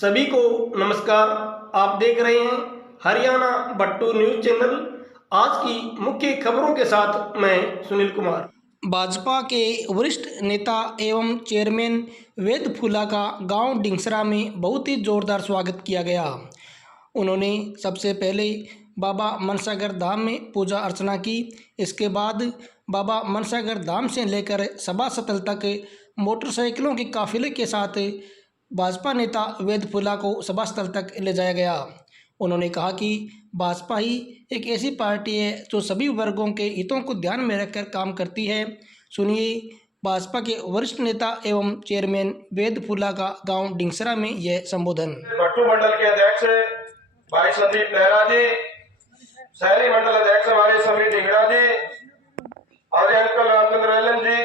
सभी को नमस्कार। आप देख रहे हैं हरियाणा बट्टू न्यूज चैनल। आज की मुख्य खबरों के साथ मैं सुनील कुमार। भाजपा के वरिष्ठ नेता एवं चेयरमैन वेद फूला का गांव डिंगसरा में बहुत ही जोरदार स्वागत किया गया। उन्होंने सबसे पहले बाबा मनसागर धाम में पूजा अर्चना की। इसके बाद बाबा मनसागर धाम से लेकर सभा स्थल तक मोटरसाइकिलों के काफिले के साथ भाजपा नेता वेद फूला को सभा स्थल तक ले जाया गया। उन्होंने कहा कि भाजपा ही एक ऐसी पार्टी है जो सभी वर्गों के हितों को ध्यान में रखकर काम करती है। सुनिए भाजपा के वरिष्ठ नेता एवं चेयरमैन वेद फूला का गांव डिंगसरा में यह संबोधन। बट्टू मंडल के अध्यक्ष भाई संदीप नेहरा जी, शहरी मंडल अध्यक्ष हमारे समीर ढिंगड़ा जी और अंकल रामचंद्र एलन जी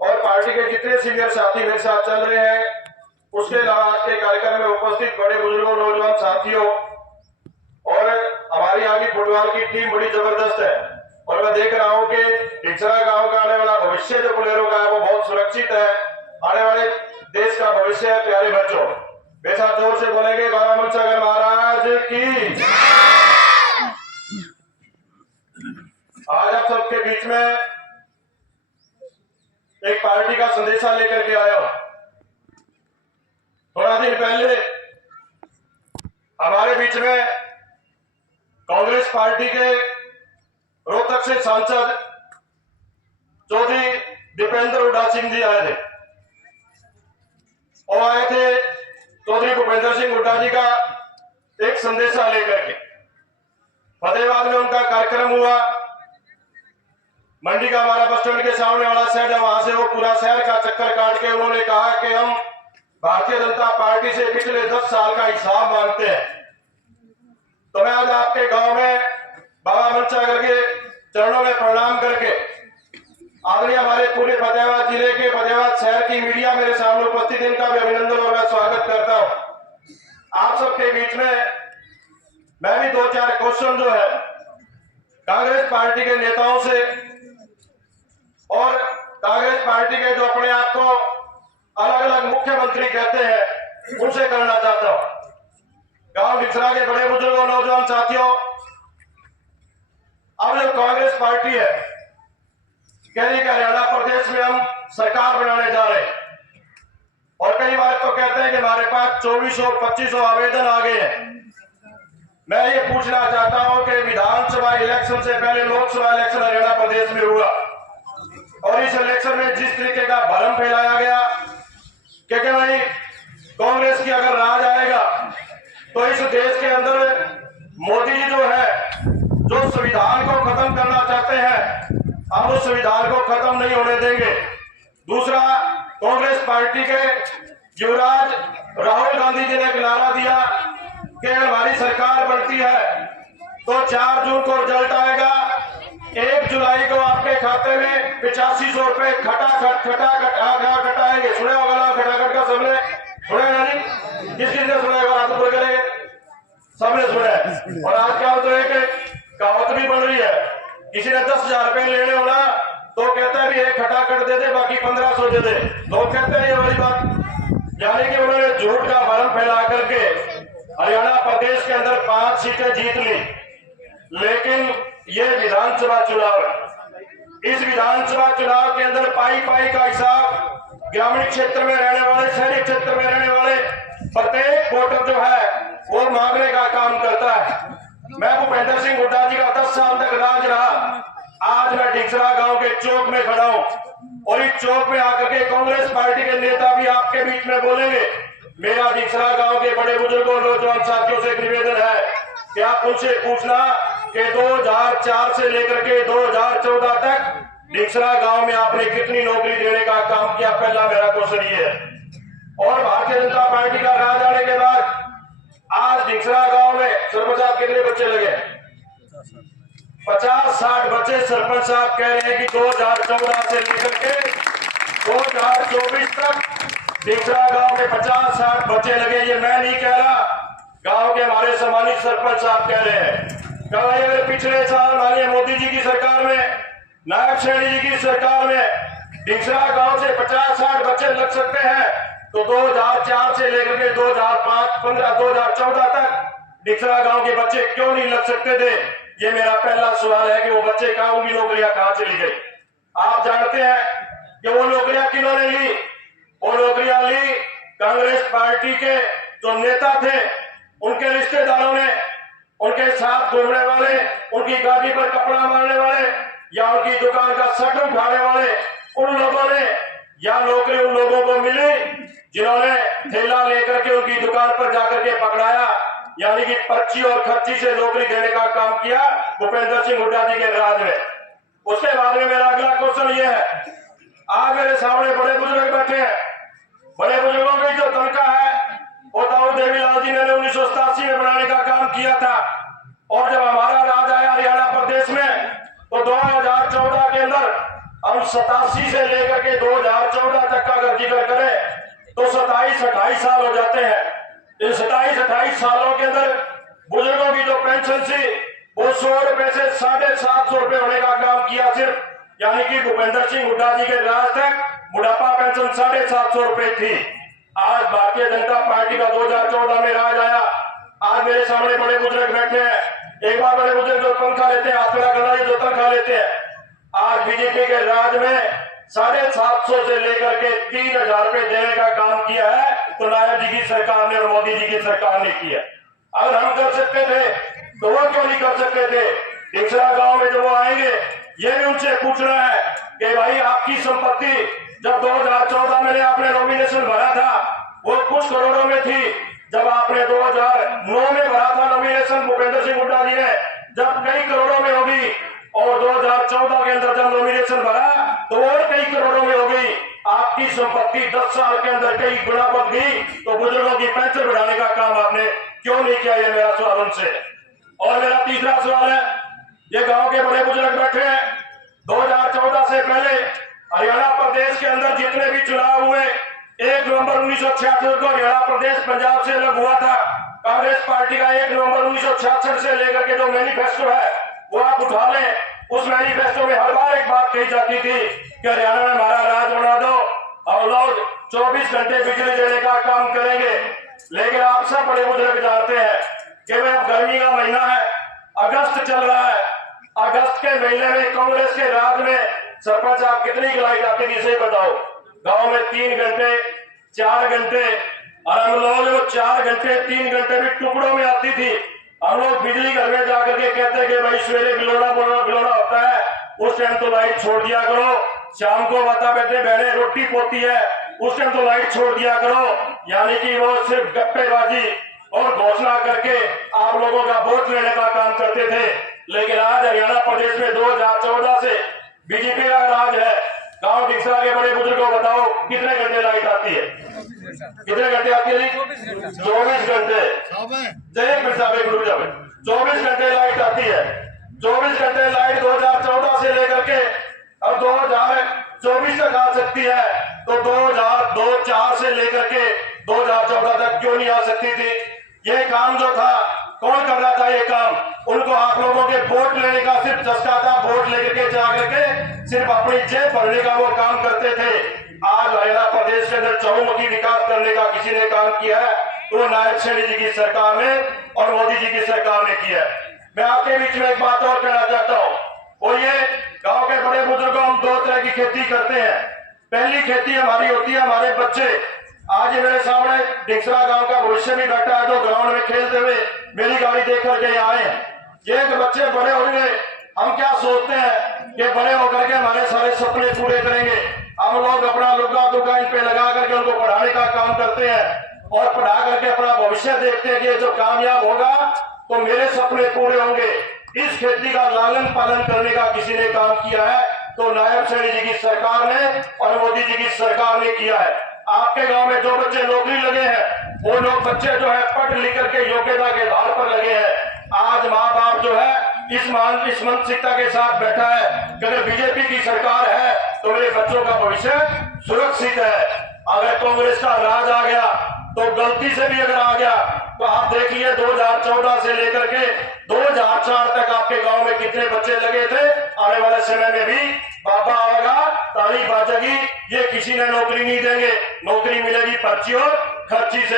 और पार्टी के जितने सीनियर साथी मेरे साथ चल रहे हैं, उसके अलावा आज के कार्यक्रम में उपस्थित बड़े बुजुर्गों, नौजवान साथियों और हमारी यहाँ की फुटबॉल की टीम बड़ी जबरदस्त है। और मैं देख रहा हूँ कि डिंगसरा गांव का आने वाला भविष्य जो पुलेरों का है वो बहुत सुरक्षित है। आने वाले देश का भविष्य है। प्यारे बच्चों, बेसा जोर से बोलेंगे बाबा मनसागर महाराज की। आज आप सबके बीच में एक पार्टी का संदेशा लेकर के आया हूं। थोड़ा दिन पहले हमारे बीच में कांग्रेस पार्टी के रोहतक से सांसद चौधरी दीपेंद्र हुड्डा सिंह जी आए थे और आए थे चौधरी भूपेंद्र सिंह हुड्डा जी का एक संदेशा लेकर के। फतेहाबाद में उनका कार्यक्रम हुआ। मंडी का हमारा बस स्टैंड के सामने वाला शहर है, वहां से वो पूरा शहर का चक्कर काट के उन्होंने कहा कि हम भारतीय जनता पार्टी से पिछले 10 साल का हिसाब मांगते हैं। तो मैं आज आपके गांव में बाबा मनसागर के चरणों में प्रणाम करके आदरणीय हमारे पूरे फतेहाबाद जिले के फतेहाबाद शहर की मीडिया मेरे सामने उपस्थित, इनका भी अभिनंदन और मैं स्वागत करता हूं। आप सबके बीच में मैं भी 2-4 क्वेश्चन जो है कांग्रेस पार्टी के नेताओं से और कांग्रेस पार्टी के जो अपने आप को अलग अलग मुख्यमंत्री कहते हैं उनसे करना चाहता हूं। गांव डिंगसरा के बड़े बुजुर्गों, नौजवान साथियों, अब जो कांग्रेस पार्टी है कह रही कि हरियाणा प्रदेश में हम सरकार बनाने जा रहे हैं और कई बार तो कहते हैं कि हमारे पास 2400-2500 आवेदन आ गए हैं। मैं ये पूछना चाहता हूं कि विधानसभा इलेक्शन से पहले लोकसभा इलेक्शन हरियाणा प्रदेश में हुआ और इस इलेक्शन में जिस तरीके का भ्रम फैलाया गया कि भाई कांग्रेस की अगर राज आएगा तो इस देश के अंदर मोदी जी जो है जो संविधान को खत्म करना चाहते हैं, हम उस संविधान को खत्म नहीं होने देंगे। दूसरा, कांग्रेस पार्टी के युवराज राहुल गांधी जी ने एक नारा दिया कि हमारी सरकार बनती है तो 4 जून को रिजल्ट आएगा, 1 जुलाई को आपके खाते में 8500 रुपए खटाखट कटाएंगे। सुने होगा ना खटाखट का? सबने सुने ना जी? किस किसने सुना है? हाथ ऊपर करें। सबने सुना है। और आज क्या होता है कि कहावत भी बन रही है, किसी ने 10,000 रुपए लेने हो ना तो कहता है भी एक खटाखट दे दे, बाकी 1500 दे दे। लोग कहते हैं ये वाली बात, यानी कि उन्होंने झूठ का भरम फैला करके हरियाणा प्रदेश के अंदर 5 सीटें जीत ली। लेकिन ये विधानसभा चुनाव है। इस विधानसभा चुनाव के अंदर पाई का हिसाब ग्रामीण क्षेत्र में रहने वाले, शहरी क्षेत्र में रहने वाले प्रत्येक वोटर जो है वो मांगने का काम करता है। मैं भूपेंद्र सिंह हुड्डा जी का 10 साल तक राज रहा। आज मैं डिंगसरा गांव के चौक में खड़ा हूं और इस चौक में आकर के कांग्रेस पार्टी के नेता भी आपके बीच में बोलेंगे। मेरा डिंगसरा गांव के बड़े बुजुर्गों, नौजवान साथियों से एक निवेदन है कि आप उनसे पूछना कि 2004 से लेकर के 2014 तक डिंगसरा गांव में आपने कितनी नौकरी देने का काम किया। पहला मेरा क्वेश्चन ये है। और भारतीय जनता पार्टी का राज आने के बाद आज डिंगसरा गांव में सरपंच साहब कितने बच्चे लगे? 50-60 बच्चे। सरपंच साहब कह रहे हैं कि 2014 से लेकर के 2024 तक डिंगसरा गांव में 50-60 बच्चे लगे। ये मैं नहीं कह रहा, गांव के हमारे सम्मानित सरपंच साहब कह रहे हैं। अगर पिछले साल माननीय मोदी जी की सरकार में, नायब सैनी जी की सरकार में डिंगसरा गांव से 50-60 बच्चे लग सकते हैं तो 2004 से लेकर के 2014 तक डिक्सरा गांव के बच्चे क्यों नहीं लग सकते थे? ये मेरा पहला सवाल है कि वो बच्चे कहां, उनकी नौकरियां कहां चली गई? आप जानते हैं कि वो नौकरियां किन्होंने ली? वो नौकरियां ली कांग्रेस पार्टी के जो नेता थे, उनके रिश्तेदारों ने, उनके साथ घूमने वाले, उनकी गाड़ी पर कपड़ा मारने वाले या उनकी दुकान का शटर उठाने वाले उन लोगों ने, या नौकरी उन लोगों को मिली जिन्होंने थैला लेकर के उनकी दुकान पर जाकर के पकड़ाया, यानी कि पर्ची और खर्ची से नौकरी देने का काम किया भूपेंद्र सिंह हुड्डा जी के राज में। उसके बाद में मेरा अगला क्वेश्चन ये है, आज मेरे सामने बड़े बुजुर्ग बैठे हैं, बड़े बुजुर्गों की जो तनख्वाह है वो दाऊ देवीलाल जी ने 1987 में बनाने का काम किया था, और जब हमारा राज आया हरियाणा प्रदेश में तो 2014 के अंदर हम 87 से लेकर के 2014 तक का अगर जिक्र करें तो 27-28 साल हो जाते हैं। इन 27-28 सालों के अंदर बुजुर्गों की जो पेंशन थी वो 100 रुपए से 750 रुपए होने का काम किया सिर्फ, यानी कि भूपेंद्र सिंह हुड्डा जी के राज तक बुढ़ापा पेंशन 750 रुपए थी। आज भारतीय जनता पार्टी का 2014 में राज आया, आज मेरे सामने बड़े बुजुर्ग बैठे हैं, एक बार बड़े बुजुर्ग जो तनख्वाह लेते हैं, आसरा करना जो तनख्वाह लेते हैं, आज बीजेपी के राज में 750 से लेकर के 3000 रुपए देने का काम किया है तो नायब जी की सरकार ने और मोदी जी की सरकार ने किया। अगर हम कर सकते थे तो वो क्यों नहीं कर सकते थे? डिक्सरा गांव में जो वो आएंगे ये भी उनसे पूछना है कि भाई आपकी संपत्ति जब 2014 में आपने नॉमिनेशन भरा था वो कुछ करोड़ों में थी, जब आपने 2009 में भरा था नॉमिनेशन भूपेंद्र सिंह हुड्डा जी ने जब कई करोड़ों में होगी, और 2014 के अंदर जब नॉमिनेशन भरा तो और कई करोड़ों में हो गई। आपकी संपत्ति 10 साल के अंदर कई गुना बढ़ गई, तो बुजुर्गों की पेंशन बढ़ाने का काम आपने क्यों नहीं किया? ये मेरा सवाल उनसे। और मेरा तीसरा सवाल है, ये गांव के बड़े बुजुर्ग बैठे हैं, 2014 से पहले हरियाणा प्रदेश के अंदर जितने भी चुनाव हुए 1 नवंबर 1966 को हरियाणा प्रदेश पंजाब से अलग हुआ था। कांग्रेस पार्टी का 1 नवंबर 1966 से लेकर के जो मैनिफेस्टो है वो आप उठा लें, उस मैनिफेस्टो में हर बार एक बात कही जाती थी कि हरियाणा में हमारा राज बना दो और लोग 24 घंटे बिजली देने का काम करेंगे। लेकिन आप सब बड़े बुजुर्ग जानते हैं कि भाई अब गर्मी का महीना है, अगस्त चल रहा है, अगस्त के महीने में कांग्रेस के राज में सरपंच आप कितनी लाइट आती थी इसे बताओ? गांव में 3 घंटे 4 घंटे, और हम लोग 4 घंटे 3 घंटे भी टुकड़ों में आती थी। हम लोग बिजली घर में जाकर के कहते हैं कि भाई सवेरे बिलोड़ा होता है, उस टाइम तो लाइट छोड़ दिया करो, शाम को माता बेटे बहने रोटी पोती है उस टाइम तो लाइट छोड़ दिया करो। यानी कि वो सिर्फ गप्पेबाजी और घोषणा करके आप लोगों का वोट लेने का काम करते थे। लेकिन आज हरियाणा प्रदेश में 2014 से बीजेपी का राज है। गांव डिक्सरा के बड़े बुजुर्गों बताओ कितने घंटे लाइट आती है? कितने घंटे आती है? 24 घंटे। जय साहब 24 घंटे लाइट आती है। 24 घंटे लाइट 2014 से लेकर के अब 2024 तक आ सकती है, तो 2004 से लेकर के 2014 तक क्यों नहीं आ सकती थी? ये काम जो था कौन कर रहा था? ये काम उनको आप लोगों के वोट लेने का सिर्फ चस्का था, वोट लेकर के जा करके सिर्फ अपनी जेब भरने का वो काम करते थे। आज हरियाणा प्रदेश के अंदर चहुमुखी विकास करने का किसी ने काम किया है तो नायब सैनी जी की सरकार ने और मोदी जी की सरकार ने किया है। मैं आपके बीच में एक बात और कहना चाहता हूँ, और ये गांव के बड़े बुजुर्गों हम 2 तरह की खेती करते हैं। पहली खेती हमारी होती है हमारे बच्चे। आज ये मेरे सामने डिक्सरा गांव का भविष्य भी बैठा है जो ग्राउंड में खेलते हुए मेरी गाड़ी देख करके आए हैं। ये बच्चे बड़े होंगे, हम क्या सोचते हैं कि बड़े होकर के हमारे सारे सपने पूरे करेंगे। हम लोग अपना लुगा दुकान पे लगा करके उनको पढ़ाने का काम करते हैं और पढ़ा करके अपना भविष्य देखते हैं कि जो कामयाब होगा तो मेरे सपने पूरे होंगे। इस खेती का लालन पालन करने का किसी ने काम किया है तो नायब सैनी जी की सरकार ने और मोदी जी की सरकार ने किया है। आपके गांव में जो बच्चे नौकरी लगे हैं वो लोग बच्चे जो है पढ़ लिख करके योग्यता के आधार पर लगे हैं। आज माँ बाप जो है इस मानसिकता के साथ बैठा है कि अगर बीजेपी की सरकार है तो मेरे बच्चों का भविष्य सुरक्षित है। अगर कांग्रेस का राज आ गया तो गलती से भी अगर आ गया तो आप देखिए 2014 से लेकर के 2004 तक आपके गांव में कितने बच्चे लगे थे। आने वाले समय में भी बाबा आएगा ताली बाजेगी, ये किसी ने नौकरी नहीं देंगे, नौकरी मिलेगी पर्ची और खर्ची से।